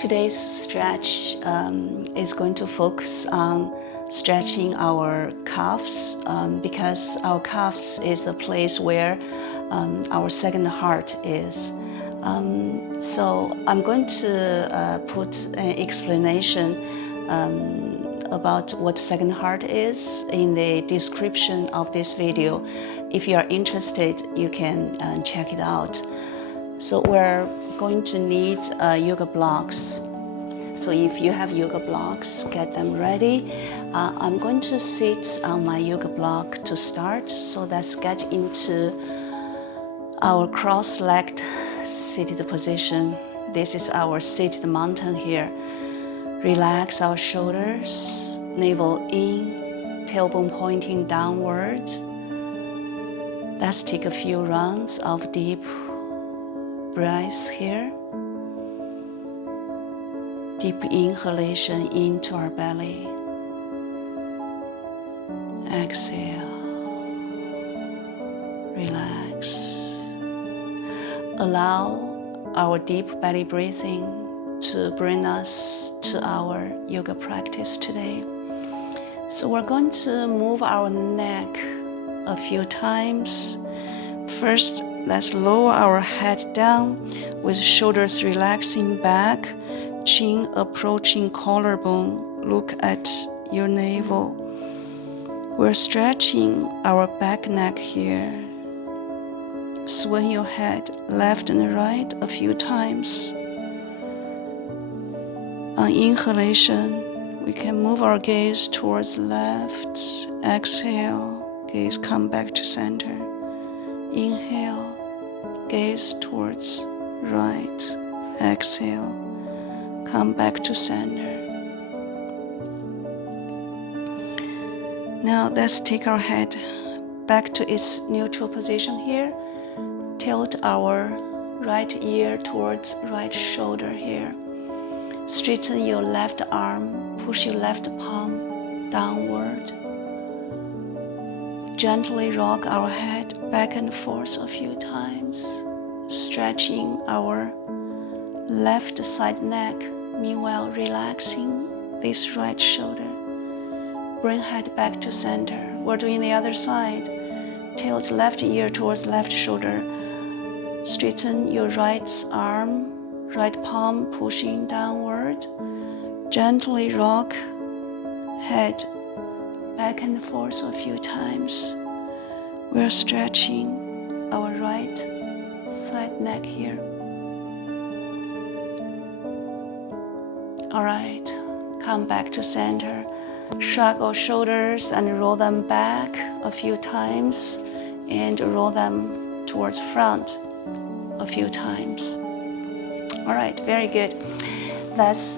Today's stretch is going to focus on stretching our calves because our calves is the place where our second heart is. So I'm going to put an explanation about what second heart is in the description of this video. If you are interested, you can check it out. So we're going to need yoga blocks. So if you have yoga blocks, get them ready. I'm going to sit on my yoga block to start. So let's get into our cross-legged seated position. This is our seated mountain here. Relax our shoulders, navel in, tailbone pointing downward. Let's take a few rounds of deep breaths here. Deep inhalation into our belly. Exhale. Relax. Allow our deep belly breathing to bring us to our yoga practice today. So we're going to move our neck a few times. First, let's lower our head down with shoulders relaxing back, chin approaching collarbone. Look at your navel. We're stretching our back neck here. Swing your head left and right a few times. On inhalation, we can move our gaze towards left. Exhale, gaze come back to center. Inhale, gaze towards right. Exhale, come back to center. Now let's take our head back to its neutral position here. Tilt our right ear towards right shoulder here. Straighten your left arm, push your left palm downward. Gently rock our head back and forth a few times, stretching our left side neck, meanwhile relaxing this right shoulder. Bring head back to center. We're doing the other side. Tilt left ear towards left shoulder. Straighten your right arm, right palm pushing downward. Gently rock head back and forth a few times. We're stretching our right side neck here. All right, come back to center. Shrug our shoulders and roll them back a few times and roll them towards front a few times. All right, very good.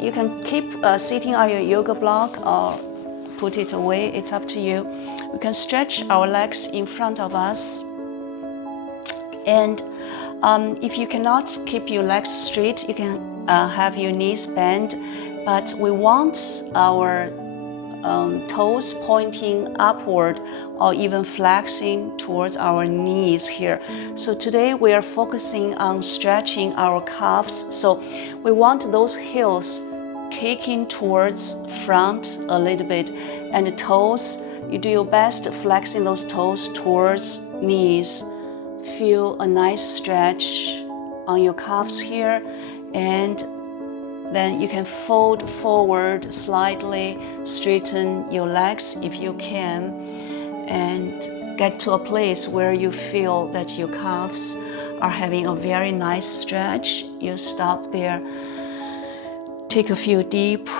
You can keep sitting on your yoga block or put it away, it's up to you. We can stretch our legs in front of us. And if you cannot keep your legs straight, you can have your knees bent, but we want our toes pointing upward or even flexing towards our knees here. So today we are focusing on stretching our calves. So we want those heels kicking towards front a little bit, and the toes, you do your best flexing those toes towards knees. Feel a nice stretch on your calves here, and then you can fold forward slightly, straighten your legs if you can, and get to a place where you feel that your calves are having a very nice stretch. You stop there. Take a few deep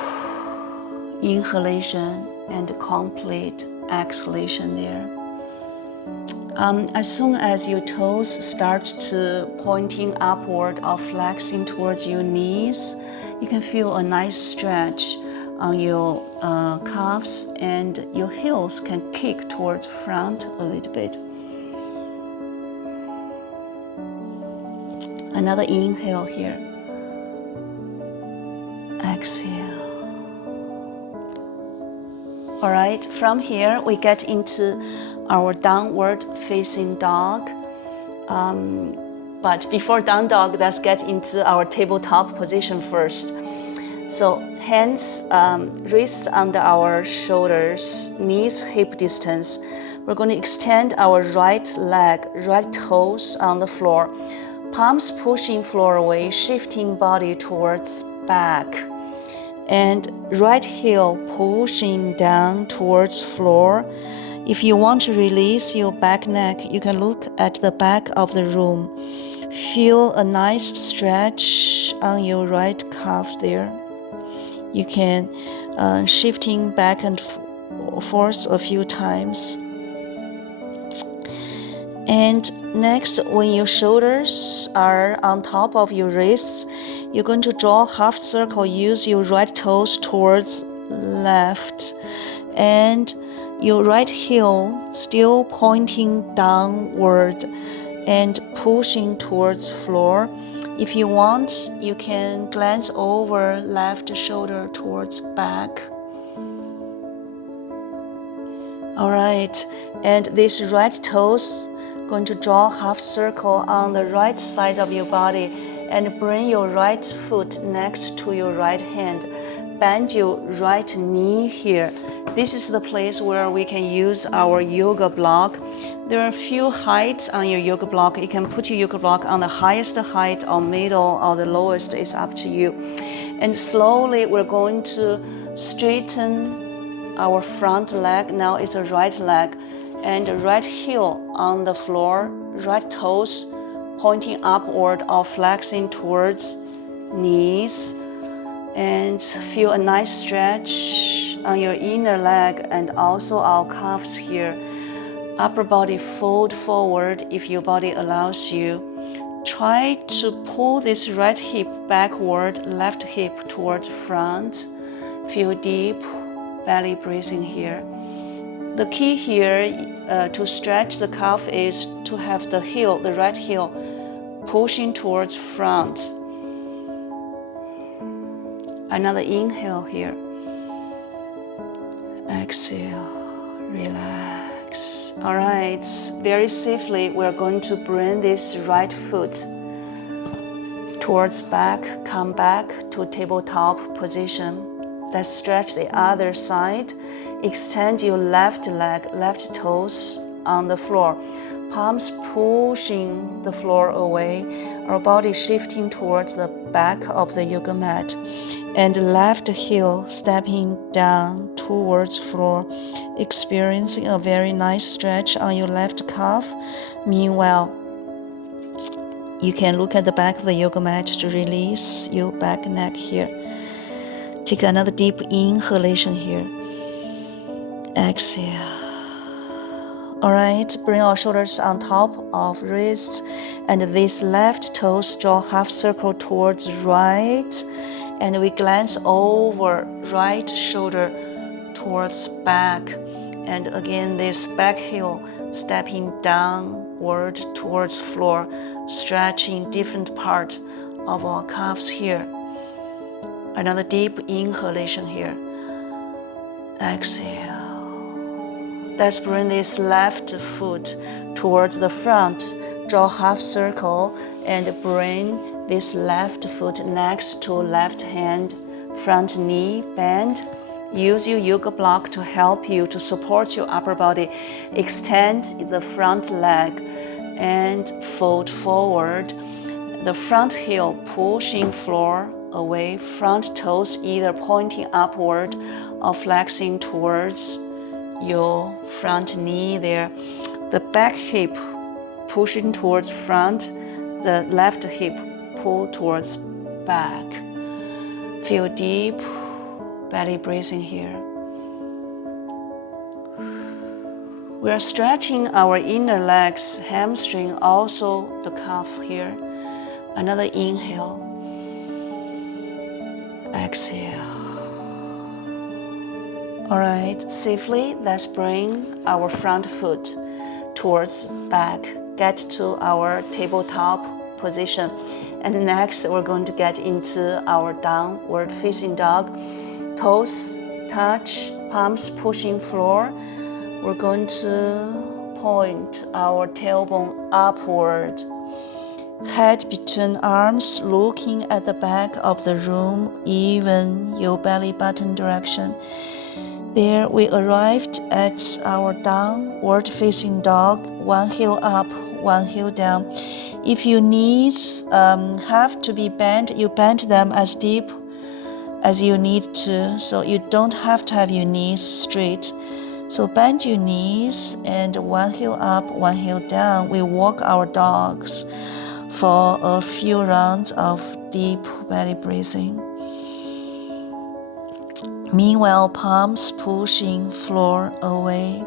inhalation and complete exhalation there. As soon as your toes start to pointing upward or flexing towards your knees, you can feel a nice stretch on your calves, and your heels can kick towards front a little bit. Another inhale here. Exhale. All right, from here we get into our downward facing dog. But before down dog, let's get into our tabletop position first. So hands, wrists under our shoulders, knees hip distance. We're going to extend our right leg, right toes on the floor. Palms pushing floor away, shifting body towards back. And right heel pushing down towards floor. If you want to release your back neck, you can look at the back of the room. Feel a nice stretch on your right calf there. You can shifting back and forth a few times. And next, when your shoulders are on top of your wrists, you're going to draw a half circle. Use your right toes towards left and your right heel still pointing downward and pushing towards floor. If you want, you can glance over left shoulder towards back. All right, and this right toes going to draw half circle on the right side of your body and bring your right foot next to your right hand. Bend your right knee here. This is the place where we can use our yoga block. There are a few heights on your yoga block. You can put your yoga block on the highest height or middle or the lowest, is up to you. And slowly we're going to straighten our front leg. Now it's a right leg, and right heel on the floor, right toes pointing upward or flexing towards knees, and feel a nice stretch on your inner leg and also our calves here. Upper body fold forward if your body allows you. Try to pull this right hip backward, left hip towards front. Feel deep belly breathing here. The key here to stretch the calf is to have the heel, the right heel, pushing towards front. Another inhale here. Exhale, relax. All right, very safely, we're going to bring this right foot towards back, come back to tabletop position. Let's stretch the other side. Extend your left leg, left toes on the floor. Palms pushing the floor away. Our body shifting towards the back of the yoga mat. And left heel stepping down towards floor. Experiencing a very nice stretch on your left calf. Meanwhile, you can look at the back of the yoga mat to release your back neck here. Take another deep inhalation here. Exhale. All right, bring our shoulders on top of wrists, and this left toes draw half circle towards right, and we glance over right shoulder towards back, and again this back heel stepping downward towards floor, stretching different part of our calves here. Another deep inhalation here. Exhale. Let's bring this left foot towards the front. Draw half circle and bring this left foot next to left hand. Front knee bend. Use your yoga block to help you to support your upper body. Extend the front leg and fold forward. The front heel pushing floor away, front toes either pointing upward or flexing towards your front knee there. The back hip pushing towards front, the left hip pull towards back. Feel deep belly breathing here. We are stretching our inner legs, hamstring, also the calf here. Another inhale. Exhale. All right, safely, let's bring our front foot towards back. Get to our tabletop position. And next, we're going to get into our downward facing dog. Toes touch, palms pushing floor. We're going to point our tailbone upward Head between arms, looking at the back of the room, even your belly button direction. There we arrived at our downward facing dog, one heel up, one heel down. If your knees have to be bent, you bend them as deep as you need to, so you don't have to have your knees straight. So bend your knees and one heel up, one heel down. We walk our dogs for a few rounds of deep belly breathing. Meanwhile, palms pushing floor away.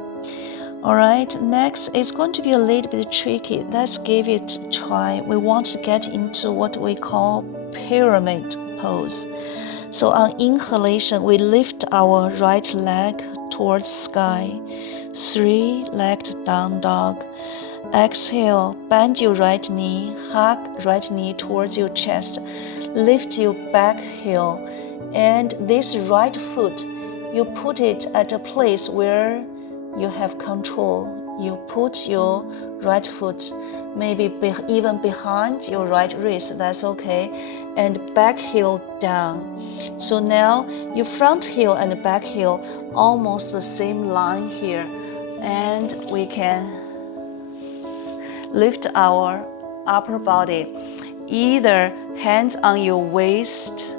Alright, next it's going to be a little bit tricky. Let's give it a try. We want to get into what we call pyramid pose. So on inhalation, we lift our right leg towards sky. 3-legged down dog. Exhale, bend your right knee, hug right knee towards your chest. Lift your back heel. And this right foot, you put it at a place where you have control. You put your right foot maybe even behind your right wrist, that's okay, and back heel down. So now your front heel and back heel almost the same line here, and we can lift our upper body, either hands on your waist,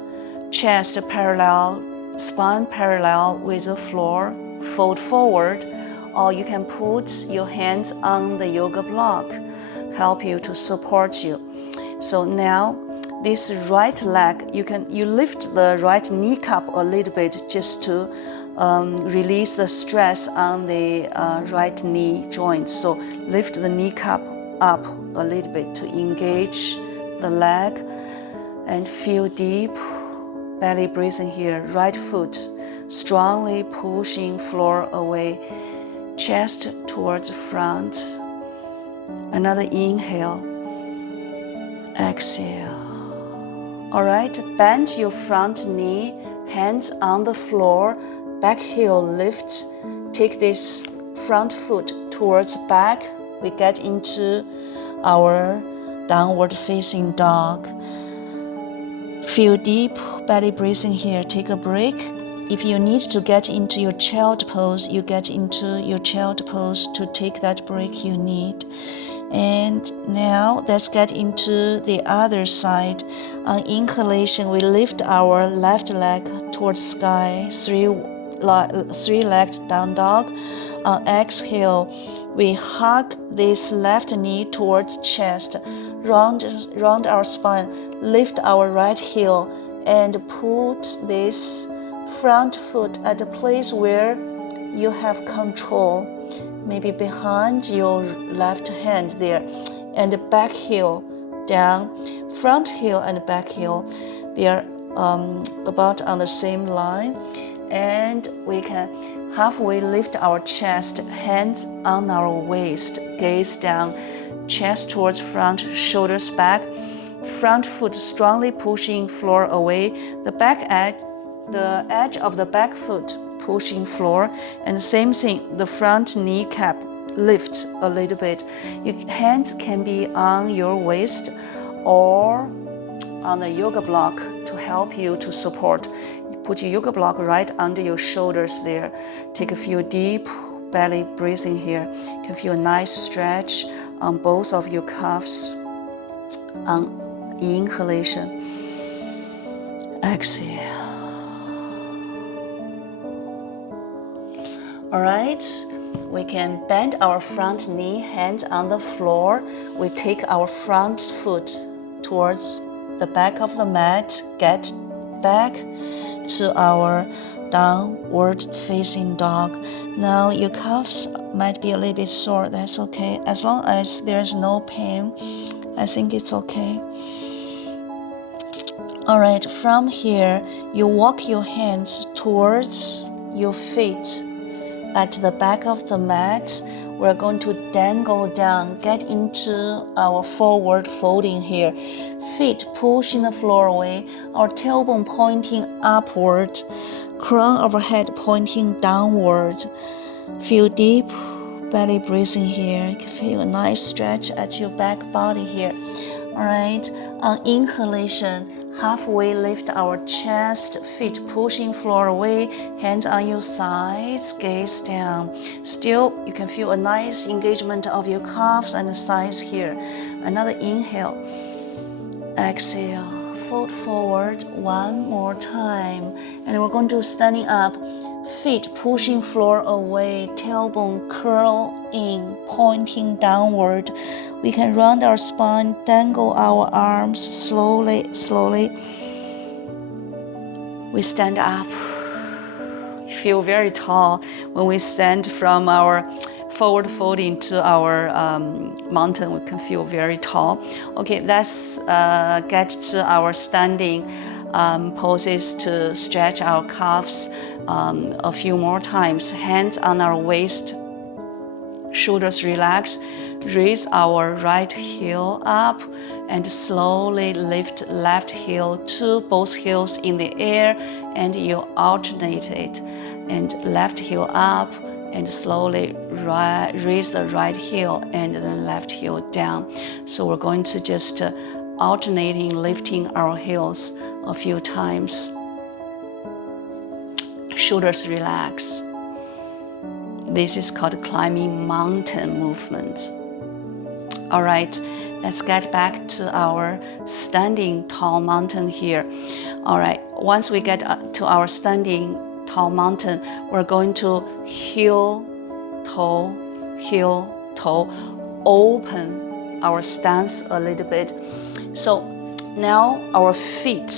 chest parallel, spine parallel with the floor, fold forward, or you can put your hands on the yoga block, help you to support you. So now this right leg, you lift the right kneecap a little bit just to release the stress on the right knee joint. So lift the kneecap up a little bit to engage the leg and feel deep belly breathing here. Right foot strongly pushing floor away, chest towards front. Another inhale, exhale. All right, bend your front knee, hands on the floor, back heel lift. Take this front foot towards back. We get into our downward facing dog. Feel deep belly breathing here. Take a break. If you need to get into your child pose, you get into your child pose to take that break you need. And now let's get into the other side. On inhalation, we lift our left leg towards sky, 3-legged down dog. On exhale, we hug this left knee towards chest, round our spine, lift our right heel, and put this front foot at a place where you have control, maybe behind your left hand there, and back heel down. Front heel and back heel, they are about on the same line, and we can halfway lift our chest, hands on our waist, gaze down, chest towards front, shoulders back, front foot strongly pushing floor away, the edge of the back foot pushing floor, and the same thing, the front kneecap lifts a little bit. Your hands can be on your waist or on the yoga block to help you to support. Put your yoga block right under your shoulders there. Take a few deep belly breathing here. You can feel a nice stretch on both of your calves. On inhalation, exhale. All right, we can bend our front knee, hands on the floor. We take our front foot towards the back of the mat, get back to our downward facing dog. Now your calves might be a little bit sore, that's okay. As long as there's no pain, I think it's okay. All right, from here, you walk your hands towards your feet. At the back of the mat, we're going to dangle down, get into our forward folding here. Feet pushing the floor away, our tailbone pointing upward, crown of our head pointing downward. Feel deep belly breathing here. You can feel a nice stretch at your back body here. All right, on inhalation, halfway lift our chest, feet pushing floor away, hands on your sides, gaze down. Still, you can feel a nice engagement of your calves and sides here. Another inhale. Exhale, fold forward one more time. And we're going to standing up, feet pushing floor away, tailbone curl in, pointing downward. We can round our spine, dangle our arms slowly, slowly. We stand up. Feel very tall when we stand from our forward folding to our mountain. We can feel very tall. Okay, let's get to our standing poses to stretch our calves a few more times. Hands on our waist, shoulders relax. Raise our right heel up and slowly lift left heel to both heels in the air, and you alternate it. And left heel up and slowly raise the right heel and then left heel down. So we're going to just alternating lifting our heels a few times. Shoulders relax. This is called climbing mountain movement. All right, let's get back to our standing tall mountain here. All right, once we get to our standing tall mountain, we're going to heel, toe, open our stance a little bit. So now our feet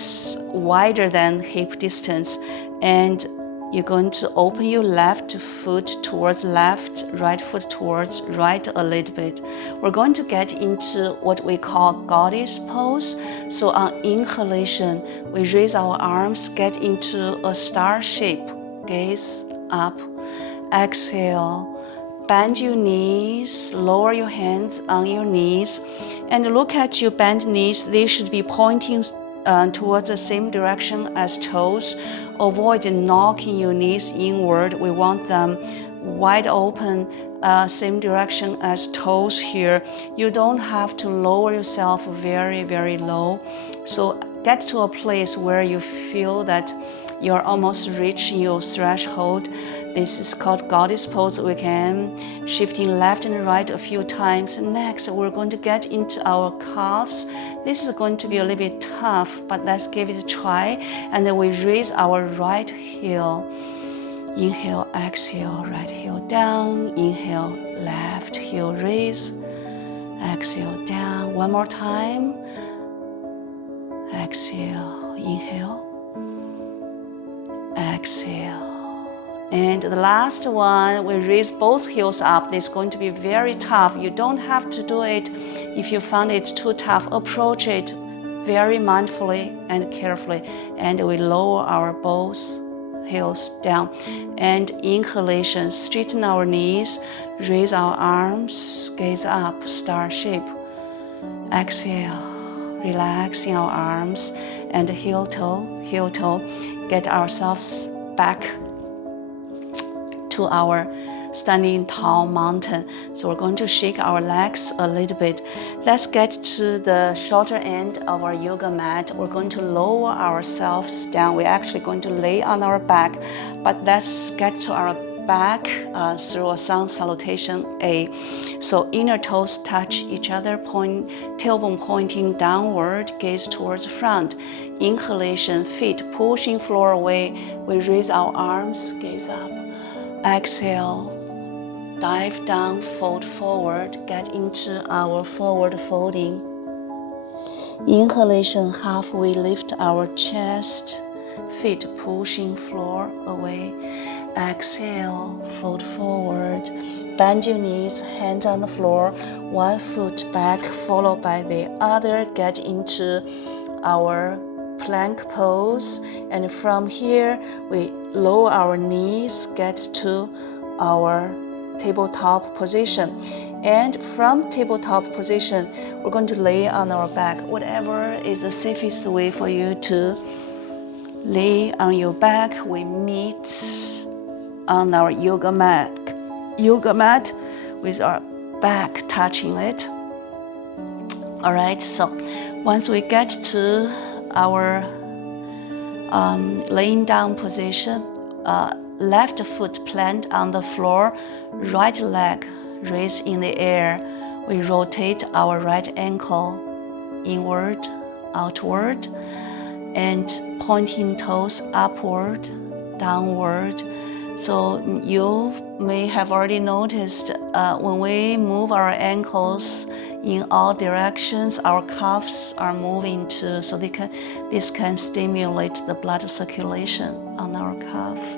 wider than hip distance, and you're going to open your left foot towards left, right foot towards right a little bit. We're going to get into what we call goddess pose. So on inhalation, we raise our arms, get into a star shape, gaze up. Exhale, bend your knees, lower your hands on your knees, and look at your bent knees. They should be pointing towards the same direction as toes. Avoid knocking your knees inward. We want them wide open, same direction as toes here. You don't have to lower yourself very, very low. So get to a place where you feel that you're almost reaching your threshold. This is called goddess pose. We can shifting left and right a few times. Next, we're going to get into our calves. This is going to be a little bit tough, but let's give it a try. And then we raise our right heel. Inhale, exhale, right heel down. Inhale, left heel raise. Exhale, down. One more time. Exhale, inhale. Exhale. And the last one, we raise both heels up. This is going to be very tough. You don't have to do it. If you found it too tough, approach it very mindfully and carefully. And we lower our both heels down. And inhalation, straighten our knees, raise our arms, gaze up, star shape. Exhale, relaxing our arms and heel toe. Get ourselves back to our standing tall mountain. So we're going to shake our legs a little bit. Let's get to the shorter end of our yoga mat. We're going to lower ourselves down. We're actually going to lay on our back, but let's get to our back through a sun salutation A. So inner toes touch each other, tailbone pointing downward, gaze towards front. Inhalation, feet pushing floor away. We raise our arms, gaze up. Exhale, dive down, fold forward, get into our forward folding. Inhalation, halfway lift our chest, feet pushing floor away. Exhale, fold forward, bend your knees, hands on the floor, one foot back followed by the other, get into our plank pose. And from here, we lower our knees, get to our tabletop position. And from tabletop position, we're going to lay on our back. Whatever is the safest way for you to lay on your back, we meet on our yoga mat with our back touching it. All right, so once we get to our laying down position, left foot plant on the floor, right leg raised in the air. We rotate our right ankle inward, outward, and pointing toes upward, downward. So you may have already noticed when we move our ankles in all directions, our calves are moving too. So this can stimulate the blood circulation on our calf.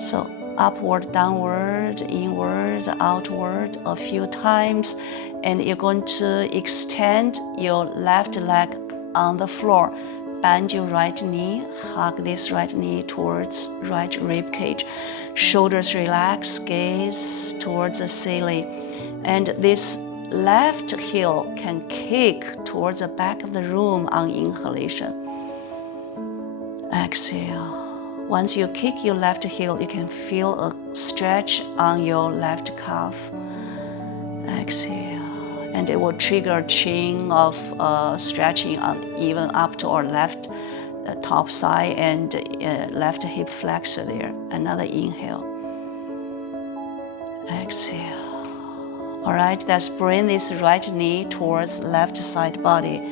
So upward, downward, inward, outward a few times, and you're going to extend your left leg on the floor. Bend your right knee, hug this right knee towards right rib cage. Shoulders relax, gaze towards the ceiling. And this left heel can kick towards the back of the room on inhalation. Exhale. Once you kick your left heel, you can feel a stretch on your left calf. Exhale. And it will trigger a chain of stretching on even up to our left top side and left hip flexor there. Another inhale. Exhale. All right, let's bring this right knee towards left side body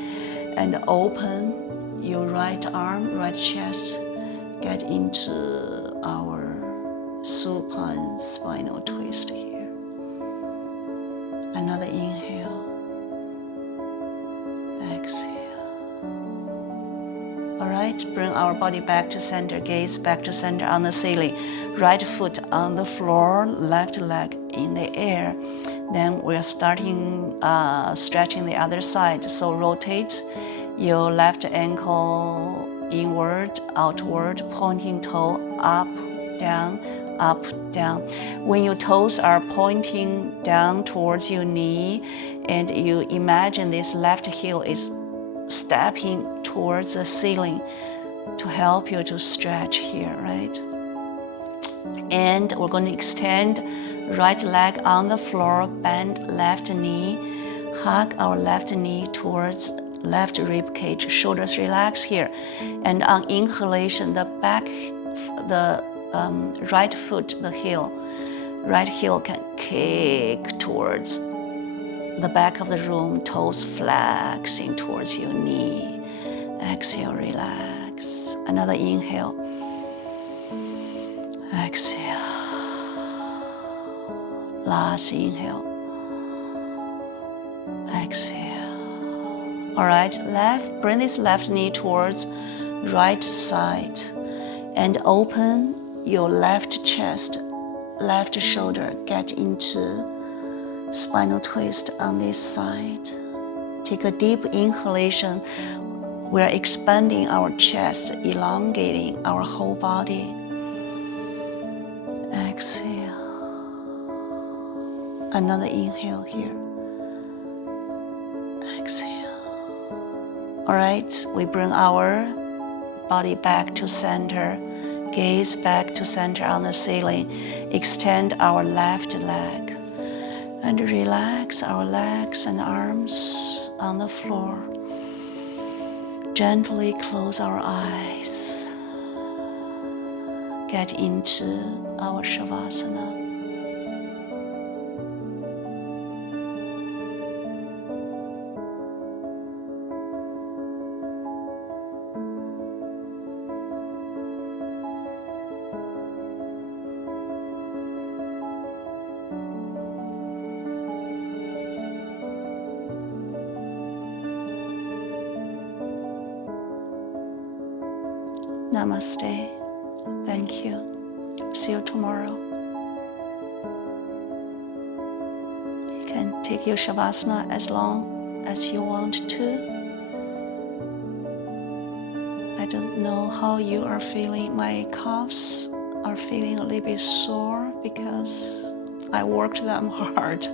and open your right arm, right chest. Get into our supine spinal twist here. Another inhale. Exhale. All right, bring our body back to center, gaze back to center on the ceiling. Right foot on the floor, left leg in the air. Then we're starting stretching the other side. So rotate your left ankle inward, outward, pointing toe up, down, up, down. When your toes are pointing down towards your knee and you imagine this left heel is stepping towards the ceiling to help you to stretch here, right? And we're going to extend right leg on the floor, bend left knee, hug our left knee towards left rib cage, shoulders relax here. And on inhalation, the back, the right foot, the heel, right heel can kick towards the back of the room, toes flexing towards your knee. Exhale, relax. Another inhale. Exhale. Last inhale. Exhale. All right, bring this left knee towards right side and open your left chest, left shoulder. Get into spinal twist on this side. Take a deep inhalation. We're expanding our chest, elongating our whole body. Exhale. Another inhale here. Exhale. All right, we bring our body back to center. Gaze back to center on the ceiling. Extend our left leg. And relax our legs and arms on the floor. Gently close our eyes. Get into our Shavasana. Namaste. Thank you. See you tomorrow. You can take your Shavasana as long as you want to. I don't know how you are feeling. My calves are feeling a little bit sore because I worked them hard.